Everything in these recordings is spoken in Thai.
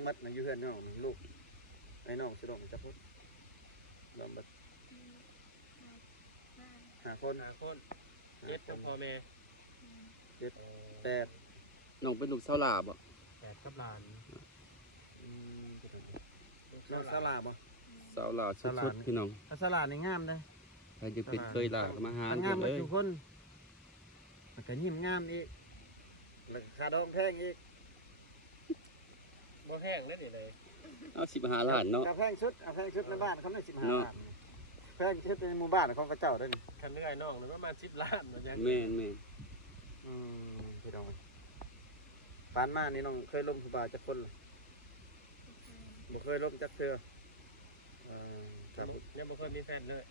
งมัดนะอยู่เพื่อนน้องลูกไอ้น้องสะดวกจะพูดรวมบัด5 คนเจ็ดกับพ่อแม่7 8น้องเป็นลูกสาวหลาบ่8กับหลานน้องสลาบ่สาวหลาสุดๆพี่น้องสลานี่งามเด้ใครจะเป็นเคยหลาก็มาหางามมา เลย ทุกคนมันก็ยิ้มงามอีกแล้วค่าดองแพงอีกบ่แห้งได้นี่เลยเอา15 ล้านเนาะแพงสุดในบ้านเขาได้15 ล้านแพงสุดในหมู่บ้านของเขาเจ้าเด้นี่คันได้น้องเลยประมาณ10 ล้านว่าจังแม่นพี่น้องปานมานี่น้องเคยล้มผู้บ่าวจักคนบ่เคยล้มจักเทื่อครับยังบ่เคยมีแฟนเลย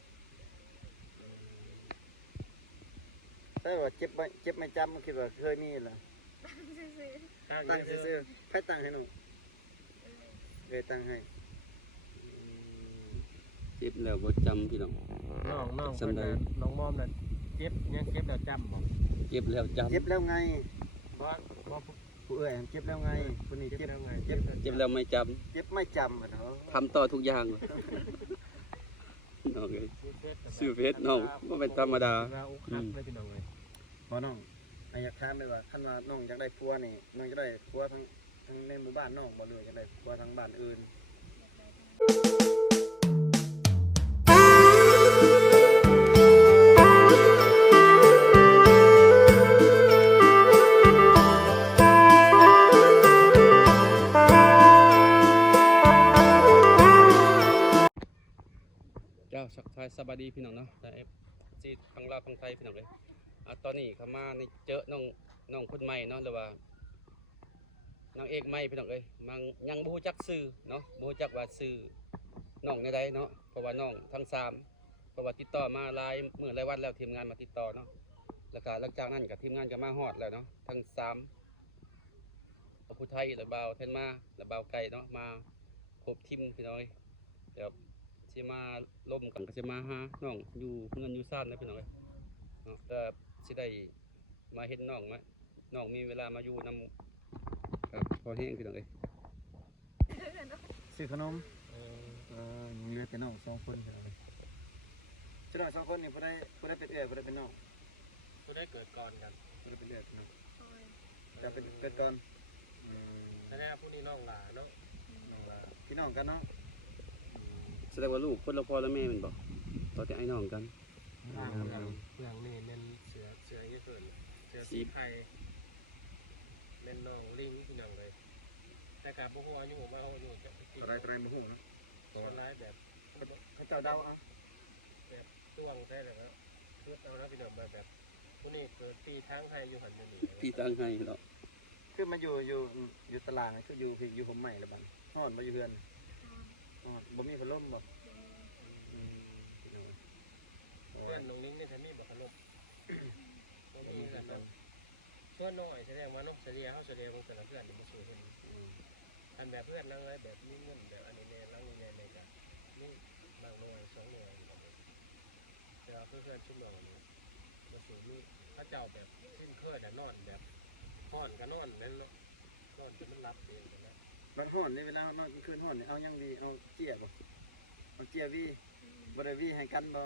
แต่ว่าเจ็บไม่จำคิดว่าเคยมีล่ะตั้งซื่อๆใครตั้งให้หนูเลยตั้งให้เจ็บแล้วบ่จำพี่น้องน้องน้องมอมนั่นเจ็บยังเจ็บแล้วจำบ่เจ็บแล้วจำเจ็บแล้วไงบ่ผู้เอ้ยเจ็บแล้วไงคนนี้เจ็บแล้วไงเจ็บแล้วไม่จำเจ็บไม่จำเนาะทำต่อทุกอย่างน้องเอ้ยชื่อเฟซน้องบ่เป็นธรรมดาพอน้องอยากถามเลยว่าคันว่าน้องอยากได้ผัวนี่น้องจะได้ผัวทั้งในหมู่บ้านน้องบ่เลยอยากได้ผัวทั้งบ้านอื่นสักทายสบายดีพี่น้องเนาะแต่จีฟังลาวฟังไทยพี่น้องเลยตอนนี้เขามาในเจอน้องคนใหม่เนาะหรือว่านางเอกใหม่พี่น้องเลยมันยังบ่ฮู้จักชื่อเนาะบ่ฮู้จักว่าชื่อน้องในใดเนาะเพราะว่าน้องทั้ง3เพราะว่าติดต่อมาหลายมื้อหลายวันแล้วทีมงานมาติดต่อเนาะแล้วก็หลังจากนั้นก็ทีมงานก็มาฮอดแล้วเนาะทั้ง3ผู้ไทยและบ่าวเทนมาและบ่าวไก่เนาะมาครบทีมพี่น้องเลยเดี๋ยวสิมาล่มกันก็สิมาหาน้องอยู่เงินอยู่ซ่านนะพี่น้องเนาะก็สิได้มาเห็นน้องมีเวลามาอยู่นำครับพอแห้งพี่น้องซื้อขนมเหลือแต่น้อง2 คนพี่น้องฉะนั้น2 คนนี่ผู้ใดเป็นเอื้อยผู้ใดเป็นน้องผู้ได้เกิดก่อนกันผู้ใดเป็นเอื้อยเนาะจะเป็นเกิดก่อนแสดงผู้นี้น้องหลาเนาะพี่น้องกันเนาะแสดงว่าลูกคนละพ่อละแม่เป็นบ่ต่อแต่ไอ้น้องกันอย่างนี้เน้นเสือเยอะเกินเสือสีไทยเน้นน้องลิงพี่น้องเลยแต่การพวกเราอยู่มาเขาอยู่จะอะไรมาหูนะตัวร้ายแบบเขาเจ้าเดาแบบต้วงใช่เลยครับเพื่อเอาแล้วพี่น้องแบบผู้นี้เกิดปีทางไทยอยู่หันอยู่นี่ปีทางไทยเนาะคือมาอยู่ตลาดคืออยู่ผมใหม่ละบังห่อนมาอยู่เฮือนบ่มีพัดลมบ่เพื่อนน้องนิ้งนี่ทำนี่บ่พัดลมส่วนน้อยแสดงว่านกเสียเขาแสดงว่าแต่ละเพื่อนมันสวยขึ้นอันแบบเพื่อนนั่งไว้แบบนี้เงินแบบอันนี้เนี่ยนั่งนี่เนี่ยเนี่ยนี่บางหน่วย2 หน่วยแต่เพื่อนชุ่มหน่อยนี่มาสู่นี่พระเจ้าแบบสิ้นเคยแต่นอนแบบห่อนก็นอนนั่นเนาะนอนจนมันรับเองนะบางห่อนในเวลานอนคืนห่อนเอายังวีเอาเจี๊ยบเอาเจี๊ยบวีบ่ได้วีให้กันบ่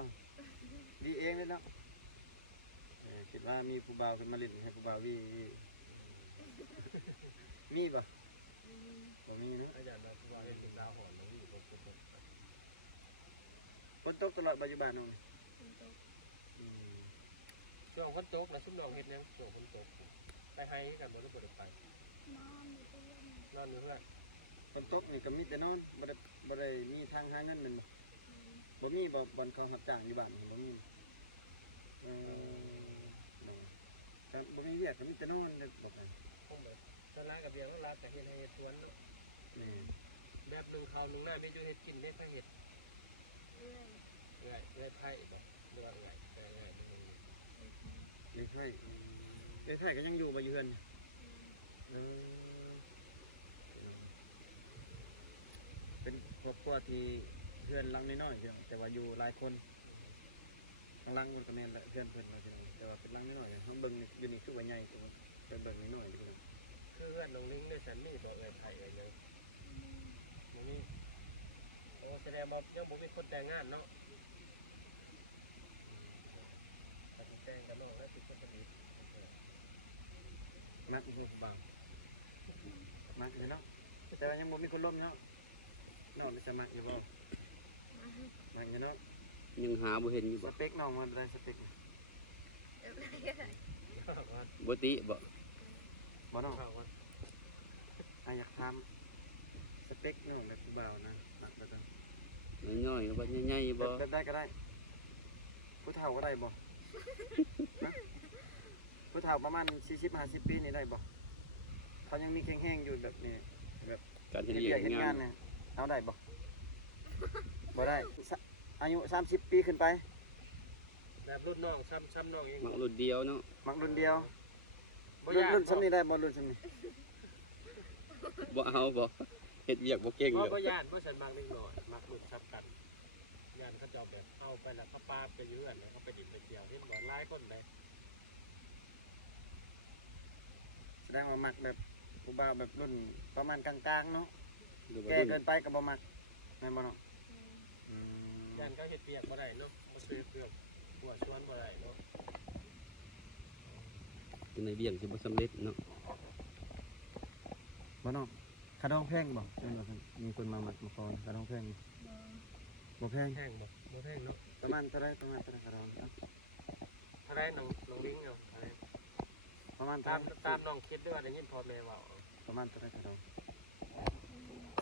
วีเองเลยเนาะคิดว่ามีผู้บ่าวขึ้นมาเล่นให้ผู้บ่าววีมีบ่มีเนาะอาจารย์ผู้บ่าวเล่นดาวห่อนแล้วอยู่บนฝนตกตลอดปัจจุบันน้องช่วงฝนตกแล้วชุ่มน้องเห็นยังช่วงฝนตกไปให้กันบ่ได้เปิดไปนอนอยู่เพื่อนฝนตกนี่ก็มีแต่นอนบ่ได้มีทางหาเงินแม่นบ่มีบ่อนเขารับจ้างอยู่บ้านบ่มีบ่มีเวียกก็มีแต่นอนบ่ไปตลาดกับเบียงก็ลาแต่เฮ็ดให้สวนแบบนึงเขานึงหน้าไม่อยู่เฮ็ดกินได้ถ้าเฮ็ดเรื่อยไผ่บ่เรื่อยไผ่ก็ยังอยู่มาเยือนเป็นครอบครัวที่เพื่อนลังน้อยๆแต่ว่าอยู่หลายคนข้างล่างมันก็แม่นเพื่อนแต่ว่าเป็นลังน้อยๆทั้งเบิ่งอยู่นี่คือว่าใหญ่เพิ่นเบิ่งน้อยๆคือเพื่อนน้องลิงได้สันนี่บ่เอ่ยไผ่เลย บ่ยังบ่มีคนแต่งงานเนาะตัดสินแต่งกันน้องแล้วติดคนสนิท มักผู้บ่าวมักอยู่เนาะแต่ว่ายังบ่มีคนล้มเนาะน้องจะมักอยู่บ่มักอยู่เนาะ ยังหาบ่เห็นอยู่ ส บ่ เปคน้องมันได้สเปค บ่ติบ่ บ่น้อง เข้าว่า อยากถามสเปคน้องแบบผู้บ่าวนะมักแบบนั้น น้อยๆบ่ใหญ่ๆบ่ แบบได้ก็ได้ผู้เฒ่าก็ได้บ่ฮะผู้เฒ่าประมาณ40-50 ปีนี่ได้บ่เขายังมีแข็งๆอยู่แบบนี้แบบ การเฮ็ด เฮ็ด เวีย เวีย ก กเฮ็ด งาง าน นเนี่ยเอาได้บ่บ่ได้อายุ30 ปีขึ้นไป แบบรุ่นน้องซ้ำน้องเอง มักรุ่นเดียวเนาะ มักรุ่นเดียว บ่ รุ่น ยาก รุ่นซ้ำนี้ได้บ่รุ่นซ้ำนี้ บ่เอาบ่เฮ็ดเวียกบ่เก่ง บ่ เลย บ่ย่านบ่ฉันมักนิดหน่อยมักรุ่นซ้ำกันย่านเขาเจ้าแบบเอาไปแล้วเขาปาไปอยู่นั่นเขาไปดินไปเที่ยวเห็นบ่หลายคนเลย แสดงว่ามักแบบผู้บ่าวแบบรุ่นประมาณกลางๆเนาะ หรือว่า แก่ รุ่น เกินไปก็บ่มักแม่นบ่เนาะ ย่านเขาเฮ็ดเวียกบ่ได้เนาะบ่ซื้อเครื่องหัวชวนบ่ได้เนาะ จังได๋เวียกสิบ่สำเร็จเนาะ บ่เนาะคาดองแพงบ่เพิ่นว่าซั่นมีคนมามักมาขอคาดองแพงบ่แพง แพงบ่บ่แพงเนาะ ประมาณเท่าไรคาดอง เท่าไรน้องลิงเอาเท่าไร ประมาณ ตามน้องคิดด้วยได้ยินพ่อแม่เว้า ประมาณเท่าไรคาดอง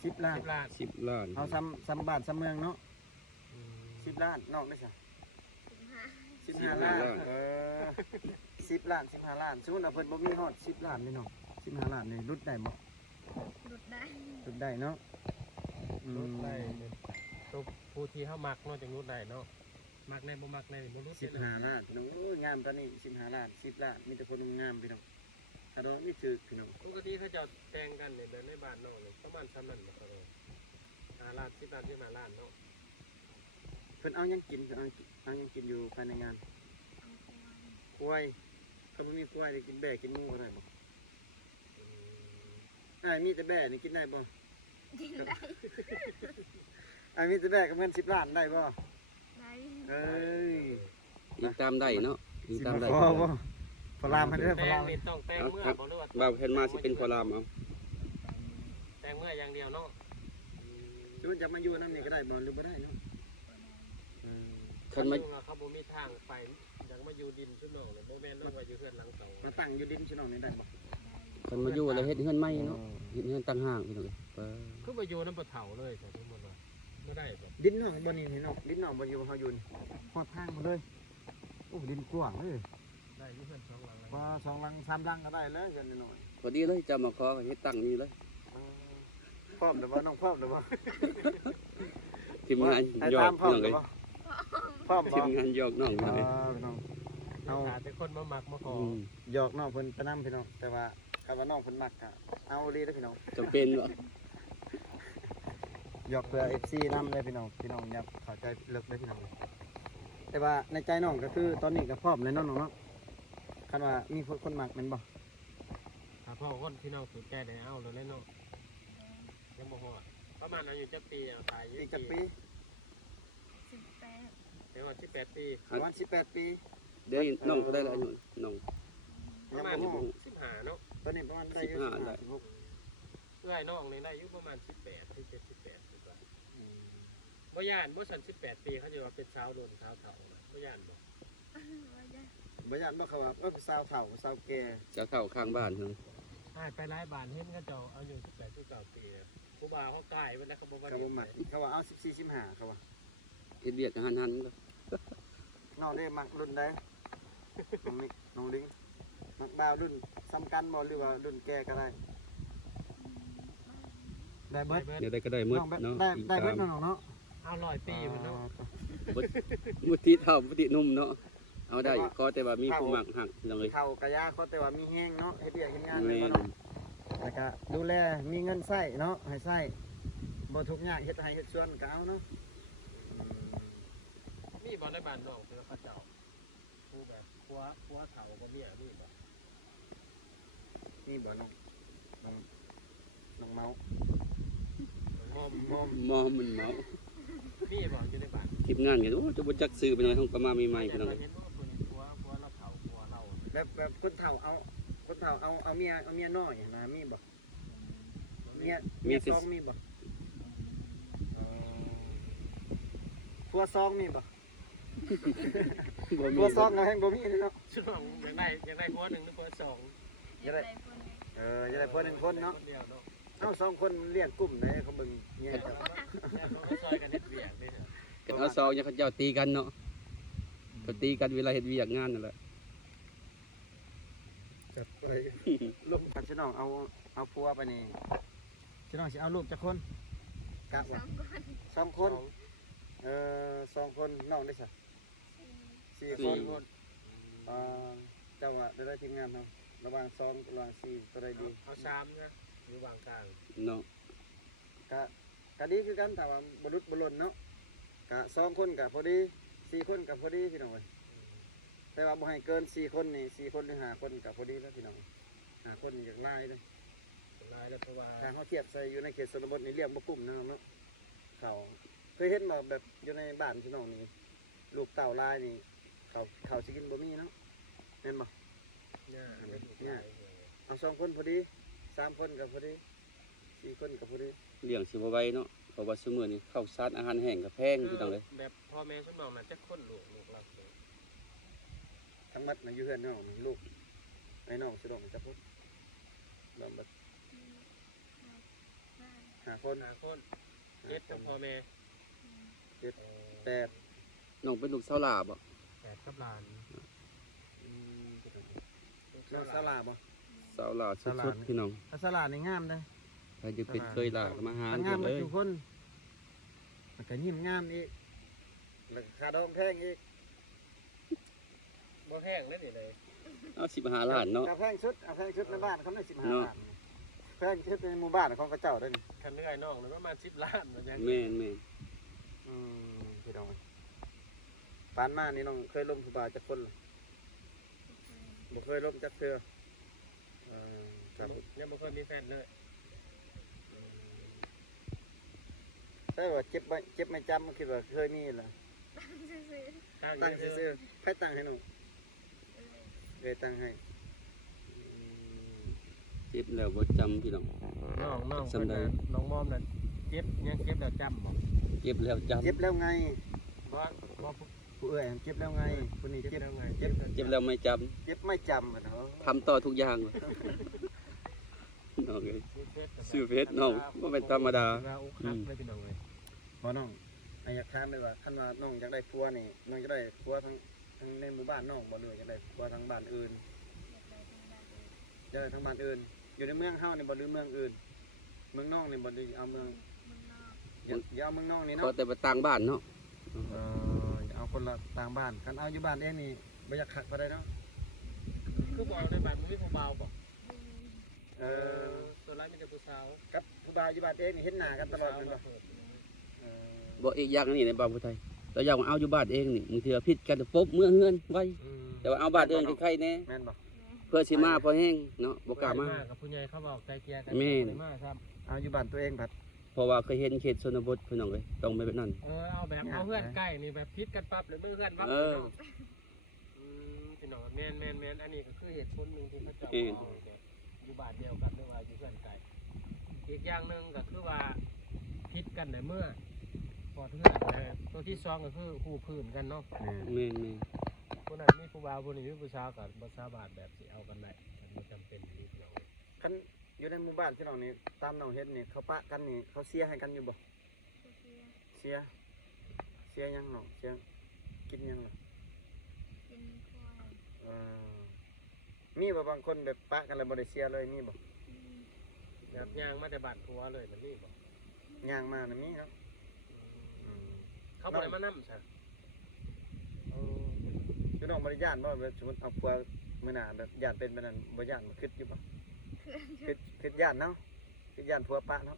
10 ล้าน 10 ล้าน 10 ล้าน เอาซ้ำบ้านซ้ำเมืองเนาะ อืม 10 ล้านนอกได้ซะ15 ล้าน10 ล้าน15 ล้านสมมุติว่าเพิ่นบ่มีฮอด10 ล้านนี่เนาะ15 ล้านนี่รุดได้บ่ หลุดได้ รุดได้เนาะ รุดได้ตัวผู้ที่เฮามักเนาะจังรุดได้เนาะมักแน่บ่มักแน่บ่รุดได้เนาะ 15 ล้านพี่น้องโอ้ยงามปานนี้15 ล้าน10 ล้านมีแต่คนงามพี่น้องคาดองนี่ถือพี่น้อง ปกติเขาเจ้าแต่งกันเนี่ยแบบในบ้านเนาะเนี่ยประมาณ3นั้นบ่ครับ5ล้าน10ล้าน15ล้านเนาะ เพิ่นเอาหยังกินเพิ่นเอาหยังกินอยู่ภายในงาน เอาควาย ควายเขาบ่มีควายได้กินแบะกินหมูก็ได้บ่ อืม มีแต่แบะนี่กินได้บ่ กินได้ มีแต่แบะกับเงิน10 ล้านได้บ่ ได้ เอ้ย ยิงตามได้เนาะยิงตามได้ พอบ่พอลามให้เด้อพอ แต่ ลาง ม นี่ต้องแต่งเมื่อบ่หรือว่า บ่าวเพิ่นมาสิเป็นพอรามเอา แต่งเมื่ออย่างเดียวเนาะ จูนจะมาอยู่นำนี่ก็ได้บ่หรือบ่ได้เนาะ คันมา เขาบ่มีทางไปอยากมาอยู่ดินซุน้องเนี่ยบ่แม่นเนาะว่าอยู่เฮือนหลังเก่า มาตั้งอยู่ดินชิน้องนี่ได้บ่ คันมาอยู่แล้วเฮ็ดเฮือนใหม่เนาะเฮ็ดเฮือนต่างหากพี่น้องเอ้ย คือบ่อยู่นำบ่เฒ่าเลยแต่สมมุติว่าบ่ได้บ่ ดินน้องบ่นี่เนาะดินน้องบ่อยู่เฮาอยู่นี่ฮอดทางบ่เลยโอ้ดินกว้างเลย ได้อยู่เฮือน2หลัง ว่า2 ลัง 3 ลังก็ได้แล้วจังน้อย พอดีเลยจะมาขอเฮ็ดตั้งนี่เลย พร้อมหรือบ่น้องพร้อมหรือบ่ ทีมงาน ให้ ยอ ตาก มพร้อ พี่ ม น้อง หรื เอ้ อย บ่พร้อม ที บ่ มงานยอกน้องพี่น้องเอ้ย พี่น้อง เอาหาแต่คนมามักมาขอ อืม หยอกน้องเพิ่นไปนำพี่น้องแต่ว่าคำว่าน้องเพิ่นมักก็เอาลีเด้อพี่น้อง จำเป็นบ่ หยอกเพื่อ FC นำเลยพี่น้องอย่าเข้าใจเลิกเลยพี่น้องแต่ว่าในใจน้องก็คือตอนนี้ก็พร้อมแล้วเนาะน้องเนาะคันว่ามีคนมักแม่นบ่ ถ้าพ่อคนที่น้องสุดแก่ได้เอาเลยเนาะยังบ่ฮอดประมาณอายุจักปีเอาตายอยู่ อีกจักปี 18 เดี๋ยวว่า18ปี ประมาณ18 ปี เดี๋ยวน้องก็ได้แล้วอายุน้อง ประมาณ15เนาะ ตอนนี้ประมาณได้อยู่ 15ได้ 16 เอื้อยน้องนี่ได้อยู่ประมาณ18 17 18ดีกว่าบ่ย่านบ่สัน18ปีเขาจะว่าเป็นสาวโดนสาวเฒ่านะบ่ย่านบ่ ว่าจะ บ่ย่านบ่เขาว่าสาวเฒ่าสาวแก่ จะเข้าข้างบ้านเพิ่น หายไปหลายบ้านเห็นเขาเจ้าอายุ18 19ปีอะผู้บ่าวเขาใกล้เพิ่นนะเขาบ่ว่า เขาบ่มักเขาว่าเอา14 15เขาว่า เฮ็ดเวียกหันๆก็ น้องได้มักรุ่นใดน้องนิกน้องลิงมักบ่าวรุ่นซ้ำกันบ่หรือว่ารุ่นแก่ก็ได้ได้เบิด เดี๋ยวได้ก็ได้หมด น้องแบบ เนาะ ได้ อีก ได้เบิด ตาม น้องเนาะ เอา100ปีเพิ่นเนาะ มุติเฒ่ามุติหนุ่มเนาะเอาได้ขอแต่ว่ามีผู้มักหักพี่น้องเอ้ย เขากะยาเขาแต่ว่ามีแห้งเนาะเฮ็ดเวียกเฮ็ดงาน แม่ แม่น น บ่เนาะแล้วก็ดูแลมีเงินใช้เนาะให้ใช้บ่ทุกข์ยากเฮ็ดให้เฮ็ดสวนก็เอาเนาะ มีบ่ในบ้านน้องเพิ่นเขาเจ้าผู้แบบผัวเฒ่าบ่เมียมีบ่ นี่บ่น้องน้องเมา มอม มอม มอมันเมา มีบ่อยู่ในบ้าน ทีมงานกันโอ้จะบ่จักซื้อไปหน่อยเฮาก็มาใหม่ๆพี่น้องเอ้ย เห็นว่าคนผัวเราเผาผัวเรา แบบคนเฒ่าเอาเมียน้อยนะมีบ่เมียซองมีบ่ผัวซองมีบ่ บ่มี ผัวซองก็ให้บ่มีเนาะ ช่วงอยากได้ผัวหนึ่งหรือผัวสอง อยากได้คน จะได้ผัวหนึ่งคนเนาะ เดียวเนาะ เอ้าสองคนเรียกกลุ่มได้เขาเบิ่งแย่จัง แต่เขาก็ซอยกันเฮ็ดเวียกนี่เถอะ กันเอาซองอย่าเขาเจ้าตีกันเนาะเขาตีกันเวลาเฮ็ดเวียกงานนั่นแหละ จัดไปลูกกันชิน้องเอาผัวไปนี่ชิน้องสิเอาลูกจักคนกะ ส บ่ องคน สองคน สองคนน้องได้สัก สี่ สี่คนเจ้าว่าได้ทีมงานเนาะระหว่างสองระหว่างสี่ตัวใดดี เอาสามนะอยู่วางกลาง เนาะ กะดีคือกันแต่ว่าบรุษบรนเนาะกะสองคนกะพอดีสี่คนกะพอดีพี่น้องเว้ยแต่ว่าบ่ให้เกินสี่คนนี่สี่คนหรือห้าคนกะพอดีแล้วพี่น้องห้าคนนี่อย่างไล่เลย ลายแล้วเพราะว่า ถ้าเขาเทียบใส่อยู่ในเขตชนบทนี่เรียกบ่ปุ่มนะครับเนาะเขาเคยเห็นบ่แบบอยู่ในบ้านพี่น้องนี่ลูกเต่าลายนี่เขาสิกินบ่มีเนาะเห็นบ่ เนี่ย เอาสองคนพอดีสามคนกับพอดีสี่คนกับพอดี เลี้ยงสิบ่ไหวเนาะเพราะว่าซุมื้อนี้ข้าวสารอาหารแห้งก็แพงพี่น้องเลย แบบพ่อแม่สมองน่ะจะคนลูกรักเลย ทั้งมัดมันอยู่เฮือนน้องลูกไอ้น้องสิน้องจะพูดลำบัดห้าคน หาคนเจ็ดกับพ่อแม่ แปด น้องเป็นลูกสาวหลาบ่ แปดกับหลาน น้องสลาบ่ สาวหลาสุดๆพี่น้อง ถ้าสลานี่งามเด้ ใครจะเป็นเคยหลาก็มาหา มัน เพิ่ งาม น มา เลย ทุกคนมันก็ยิ้มงามอีกแล้วก็ค่าดองแพงอีก บ่แห้งเลยนี่เลย เอา15ล้านเนาะ เอาแพงสุดเอาแพงสุดในบ้านเขาไม่15 ล้านแพงสุดในหมู่บ้านของเขาเจ้าเด้นี่ คันเนื้อไอ้น้องเลยประมาณ10 ล้านเหมือนกัน แม่น พี่น้องปานมานี่น้องเคยล้มผู้บ่าวจักคนเหรอบ่เคยล้มจักเทื่อครับ ยังบ่เคยมีแฟนเลย ใช่ว่าเจ็บไม่จำคิดว่าเคยมีเหรอ ซื่อ ตั้งซื่อๆใครตั้งให้หนู ๆ เคยตั้งให้ เจ็บแล้วบ่จำพี่น้อง น้อง จำได้ น้องมอมน่ะเจ็บยังเจ็บแล้วจำบ่ เจ็บแล้วจำ เจ็บแล้วไง บ่ ผู้เอ้ยเจ็บแล้วไงคนนี้ เจ็บ เจ็บ แล้วไง เจ็บแล้วไม่จำ เจ็บไม่จำอ่ะเนาะ ทำต่อทุกอย่างเลยน้องเอ้ย ซื้อเพชรน้องบ่แม่นธรรมดา ว่าอกหักเลยพี่น้องเอ้ย พอน้องอยากถามเลยว่าคันว่าน้องอยากได้ผัวนี่น้องจะได้ผัวทั้งในหมู่บ้านน้องบ่เลยอยากได้ผัวทั้งบ้านอื่น อยากได้ทั้งบ้านเลย เด้อทั้งบ้านอื่น อยู่ในเมืองเฮานี่บ่หรือเมืองอื่น เมืองนอกนี่บ่ได้เอาเมือง เมืองนอก อย่าเอาเมืองนอกนี่ ก็ เนาะ แต่ไปต่างบ้านเนาะ อย่าเอาคนละต่างบ้านคันเอาอยู่บ้านเองนี่บ่อยากคักบ่ได้เนาะ คือบ่ในบ้านบ่มีผู้บ่าวบ่ เออ ส่วนหลายมีแต่ผู้สาว กับผู้บ่าวอยู่บ้านเองนี่เห็นหน้ากันตลอดแม่นบ่เออ บ่อีกอย่างนี่ในบ้านผู้ไทยแต่อย่างเอาอยู่บ้านเองนี่บางเทื่อผิดกันปุ๊บเมื่อเฮือนไว้แต่ว่าเอาบ้านเองใครๆแน่ แม่นบ่ เพื่อสิมาพอแห้งเนาะบ่กล้ามา กับผู้ใหญ่เขาบอกใจเกลียกัน แม่น มาครับ เอาอยู่บ้านตัวเองผัด เพราะว่าเคยเห็นเขตชนบทพี่น้องเอ้ยต้องไปแบบนั้น เอาแบบเอาเพื่อนใกล้นี่แบบพิษกันปั๊บหรือเพื่อนปั๊บ เออ พี่น้องแมนอันนี้ก็คือเหตุผลหนึ่งที่เขาจะ เอ็น อยู่บ้านเดียวกันหรือว่าอยู่เพื่อนไกลอีกอย่างหนึ่งก็คือว่าพิษกันในเมื่อพอเพื่อนตัวที่สองก็คือคู่พื้นกันเนาะ แม่น คนนั้นมีผู้บ่าวคนนี้มีผู้สาวกับภาษาบาทแบบสิเอากันได้มันจำเป็นนี่พี่น้อง คันอยู่ในหมู่บ้านที่น้องนี่ตามน้องเห็นนี่เขาปะกันนี่เขาเสียให้กันอยู่บ่ เสีย เสียยังน้องเสียกินยังล่ะ กินควาย เออมีบ่บางคนแบบปะกันแล้วบ่ได้เสียเลยมีบ่ อืม แบบย่างมาแต่บ้านผัวเลยมันนี่บอก ย่างมาน่ะมีเนาะอืม เขาบ่ได้มานั่มใช่ คือน้องบ่ได้ย่านบ่แบบสมมุติเอาผัวมื้อหน้าแบบย่านเป็นแบบนั้นบ่ย่านบ่คิดอยู่บ่คิดย่านเนาะคิดย่านผัวปะเนาะ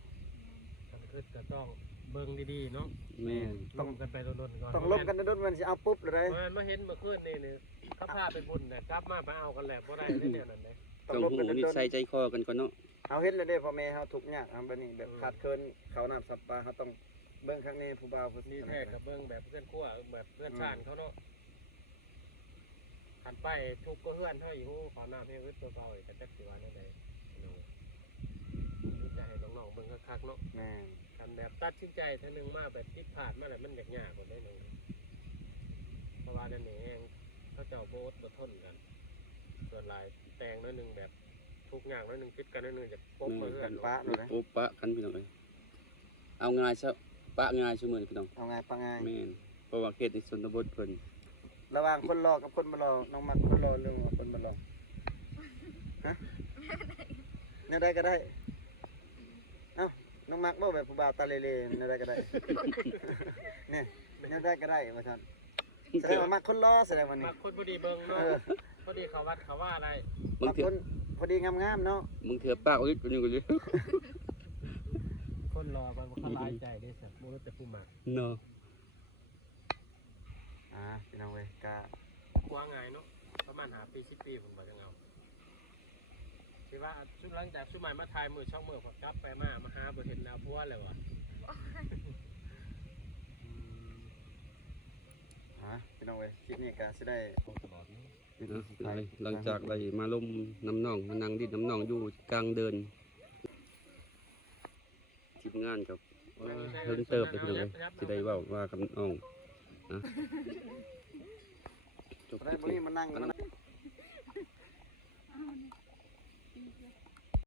มันคือจะต้องเบิ่งดีๆเนาะ แม่น ล้มกันไปโดนๆก่อน ต้องลบกันโดนๆมันสิเอาปุ๊บเลย มันมาเห็นเมื่อคืนนี่เขาพาไปบุญเนี่ยกลับมาไปเอากันแหละบ่ได้เนี่ยนั่นเลย ต้องหูนิสัยใจคอกันก่อนเนาะ เอาเฮ็ดเลยเด้พ่อแม่เฮาทุกข์ยากเอาแบบนี้แบบขาดเคินข้าวน้ำสับปลาเฮาต้อง เบิ่งครั้งนี้ผู้บ่าวผู้ มีแท้กับเบิ่งแบบเพื่อนขั้วแบบเพื่อนชาติเขาเนาะหันไปทุกก็เพื่อนเท่าอยู่ขอหน้าเพื่อนเพื่อนเบาๆอีกแต่จักสิว่านั่นเลยจะให้น้องๆเบิ่งคักๆเนาะ แม่น กันแบบตัดสินใจเท่านึงมาแบบผิดพลาดมาแล้วมันยากๆกว่าได้หนึ่งเพราะว่านั่นเองเขาเจ้าโบสบ่ทนกันส่วนหลายแต่งน้อยหนึงแบบทุกอย่างน้อยหนึงคิดกันน้อยหนึงจะปบเพื่อน ปะ เนาะ เนาะ โอ้ปะกันพี่น้องเอ้ยเอาง่ายซะปะง่ายซุมื้อนี้พี่น้อง เอาไงปะไง แม่นเพราะว่าเขตในชนบทเพิ่น ระหว่างคนรอกับคนบ่รอน้องมักคนรอหรือว่าคนบ่รอฮะแนวใดก็ได้เอ้าน้องมักบ่แบบผู้บ่าวตาเล่ๆแนวใดก็ได้ เนี่ยแนวใดก็ได้ว่าซั่นแสดงว่ามักคนรอแสดงว่านี่ มาคนพอดีเบิ่งเนาะ เออ พอดีเขาวัดเขาว่าอะไร มึง บาง เถื่ ค อน พอดีงามๆเนาะ มึงเถื่อปากเอาลิดอยู่กันอยู่ คนรอมันเขาลายใจได้สักมูลแต่ผู้หมัก เนาะ พี่น้องเว้ยกะ กว้างไงเนาะประมาณ5 ปี 10 ปีผมบอกจะเอาคิดว่าชุดหลังจากชุดใหม่มาทายมือช่องมือผมกลับไปมาหาบ่เห็นดาวพัวเลยวะ พี่น้องเว้ยคลิปนี้ก็สิได้ คงตลอดนี้ หลังจากได้มาล่มน้ำหนองมานั่งดินน้ำหนองอยู่กลางเดินทีมงานกับเพิ่งเติบเลยพี่น้องเอ้ยสิได้เว้าว่ากับน้องนะจบ ได้ คลิป บ่ นี้ นี้มานั่ง